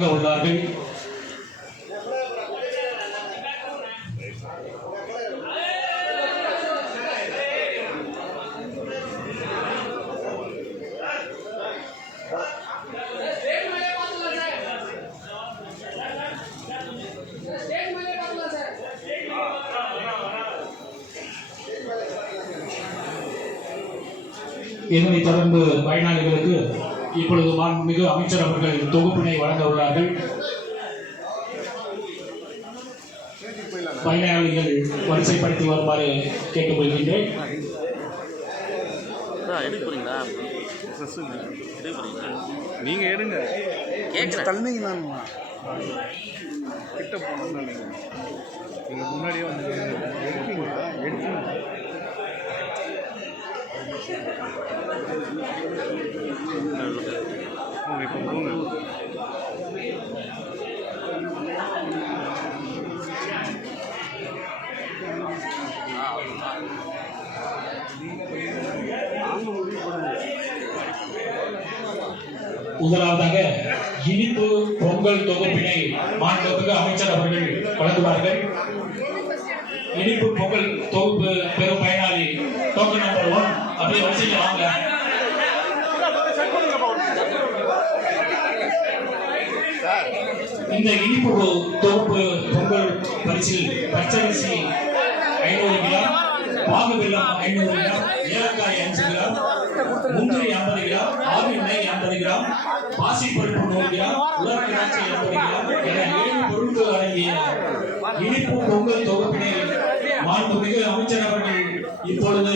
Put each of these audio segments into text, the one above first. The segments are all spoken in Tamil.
வழங்க உள்ளார்கள் இதனைத் தொடர்ந்து பயனாளிகளுக்கு இப்பொழுது மாண்புமிகு அமைச்சர் அவர்கள் தொகுப்பினை வழங்க உள்ளார்கள் பயனாளிகள் வரிசைப்படுத்தி வருமாறு கேட்டுக்கொள்கின்றேன். நீங்க எடுங்க. தள்ளிங்க கிட்ட போகணும்னு நினைக்கிறேன். நீங்க முன்னாடியே வந்து எடுப்பீங்களா? எடுப்பீங்க போங்க இப்போ போங்க முதலாவதாக இனிப்பு பொங்கல் தொகுப்பினை மாண்புமிகு அமைச்சர் அவர்கள் வழங்குவார்கள் இனிப்பு பொங்கல் தொகுப்பு பெரும் பயனாளி டோக்கன் நம்பர் ஒன் அப்படியே வரிசையில் வாங்க இந்த இனிப்பு தொகுப்பு பொங்கல் பரிசில் பச்சரிசி ஐநூறு கிராம் பாகு வெள்ளம் ஐநூறு கிராம் ஏலக்காய் அஞ்சு கிராம் முந்திரி ஐம்பது கிராம் ஆவி நெய் ஐம்பது கிராம் பாசிப்பருப்பு நூறு கிராம் உலர் திராட்சை ஐம்பது கிராம் என ஏழு பொருட்கள் அடங்கிய இனிப்பு பொங்கல் தொகுப்பினை மாண்புமிகு அமைச்சர் அவர்கள் இப்பொழுது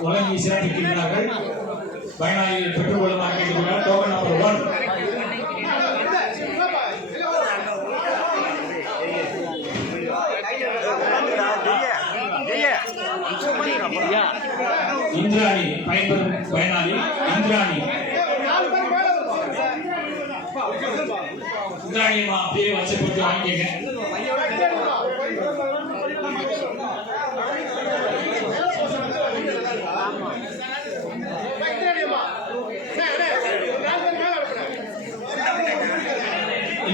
வழங்கி சிறப்பிக்கின்றார்கள். பயனாளிகள் பெற்றுக்கொள்ளுமாறு கேட்டுக்கொள்கிறார் டோக்கன் நம்பர் ஒன் இந்திராணி பயன்பெறும் பயனாளி இந்திராணி. இந்திராணி அம்மா அப்படியே வசப்பட்டு வாங்கிக்கங்க.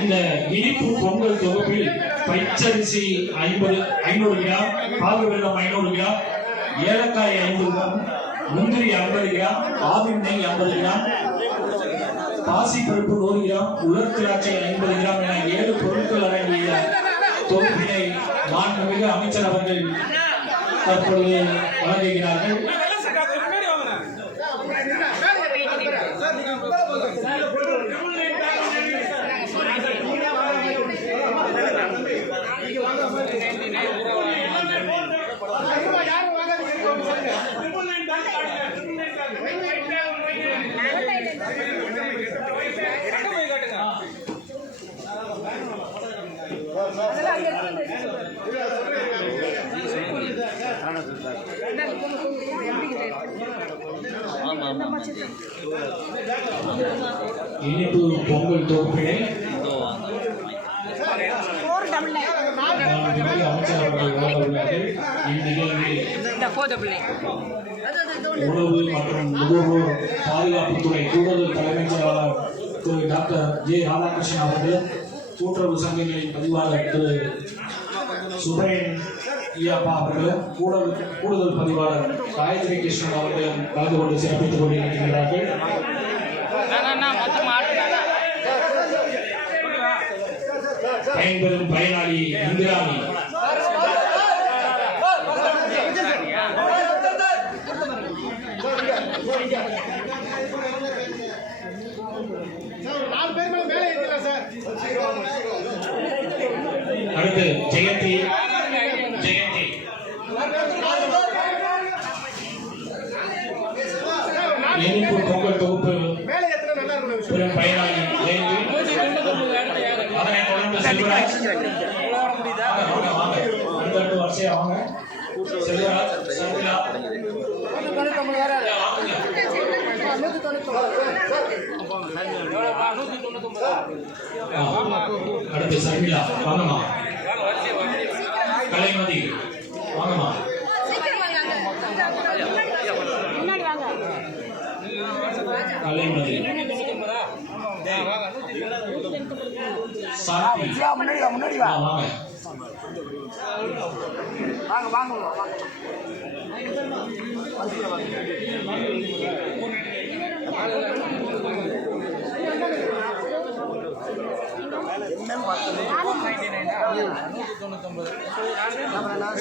இந்த இனிப்பு பொங்கல் தொகுப்பில் பச்சரிசி ஐம்பது ஐநூறு கிராம் பாகு வெள்ளம் ஐநூறு கிராம் ஏலக்காய் ஐம்பது கிராம் முந்திரி ஐம்பது கிராம் ஆவி நெய் ஐம்பது கிராம் பாசிப்பருப்பு நூறு கிராம் உலர் திராட்சை ஐம்பது கிராம் என ஏழு பொருட்கள் அடங்கிய தொகுப்பினை மாண்புமிகு அமைச்சர் அவர்கள் தற்பொழுது வழங்குகிறார்கள். இனிப்பு பொங்கல் தொகுப்பினை அமைச்சர் அவர்கள் வழங்க உள்ளார்கள் இந்நிகழ்வில் உணவு மற்றும் நுகர்வோர் பாதுகாப்புத்துறை கூடுதல் தலைமைச் செயலாளர் திரு டாக்டர் ஜே ராதாகிருஷ்ணன் அவர்கள் கூட்டுறவு சங்கங்களின் பதிவாளர் திரு சுபையன் ஈயப்பா அவர்களும் கூடுதல் கூடுதல் பதிவாளர் காயத்ரி கிருஷ்ணன் அவர்களும் கலந்து கொண்டு சிறப்பித்துக் கொண்டிருக்கிறார்கள் பயன்பெறும் பயனாளி இந்திராணி Thank you. அடுத்து ஜெயந்தி ஜெயந்தி. இனிப்பு பொங்கல் தொகுப்பு. பயனாளி ஜெயந்தி. அதனை தொடர்ந்து செல்வராஜ். வாங்க, வாங்க, வரிசையா வாங்க செல்வராஜ் சந்திரா. அடுத்து சர்மிளா வாங்கம்மா கலைமதி வாங்கம்மா கலைமதி சாந்தி முன்னாடி முன்னாடி வாங்க வாங்க வாங்க வாங்க.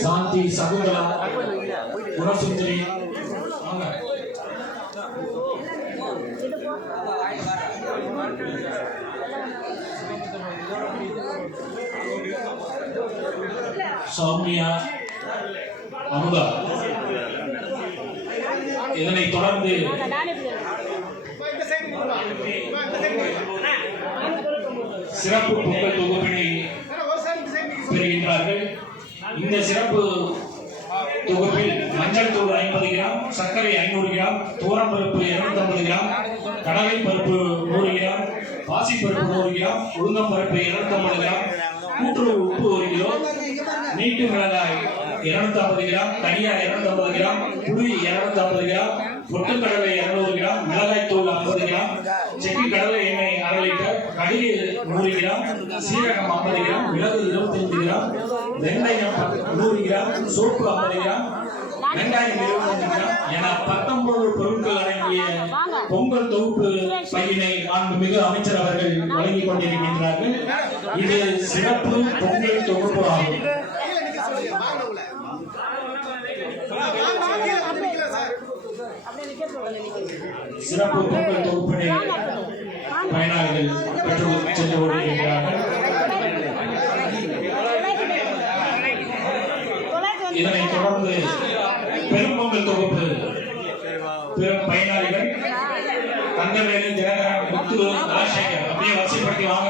சாந்தி சகுந்தலா குணசுந்தரி. சௌமியா அமுதா. இதனைத் தொடர்ந்து நானே அம்மா, இந்த சைடு அம்மா இந்த சைடு சிறப்பு பொங்கல் தொகுப்பினை பெறுகின்றார்கள். இந்த சிறப்பு தொகுப்பில் மஞ்சள் தூள் ஐம்பது கிராம் சர்க்கரை ஐநூறு கிராம் தூரம்பருப்பு இருநூத்தம்பது கிராம் கடலை பருப்பு நூறு கிராம் பாசிப்பருப்பு நூறு கிராம் உளுந்தம்பருப்பு இருநூத்தம்பது கிராம் கூட்டுறவு உப்பு ஒரு கிலோ நீட்டு மிளகாய் இருநூத்தி ஐம்பது கிராம் தனியா இருநூத்தி ஐம்பது கிராம் புளி இருநூத்தி ஐம்பது கிராம் பொட்டுக்கடலை நூறு கிராம் சீரகம் ஐம்பது கிராம் மிளகு இருபத்தஞ்சு கிராம் வெங்காயம் நூறு கிராம் சோப்பு ஐம்பது கிராம் வெங்காயம் இருபத்தஞ்சு கிராம். என பத்தொன்பது பொருட்கள் அடங்கிய பொங்கல் தொகுப்பு பையினை மாண்புமிகு அமைச்சர் அவர்கள் வழங்கிக் கொண்டிருக்கின்றார்கள். இது சிறப்பு பொங்கல் தொகுப்பு ஆகும். சிறப்பு பொங்கல் தொகுப்பு வாங்க உள்ள வாங்க கீழே வந்து நிக்கலாம் சார் அப்படியே நிக்க சொல்லுங்க நிக்க சிறப்பு பொங்கல் தொகுப்பினை பயனாளிகள் பெற்று சென்று கொண்டிருக்கிறார்கள் இதனைத் தொடர்ந்து பெரும்பொங்கல் தொகுப்பு பெரும் பயனாளிகள் தங்கவேலு தினகரன் முத்து ராஜசேகர் அப்படியே வரிசைப்படுத்தி வாங்க.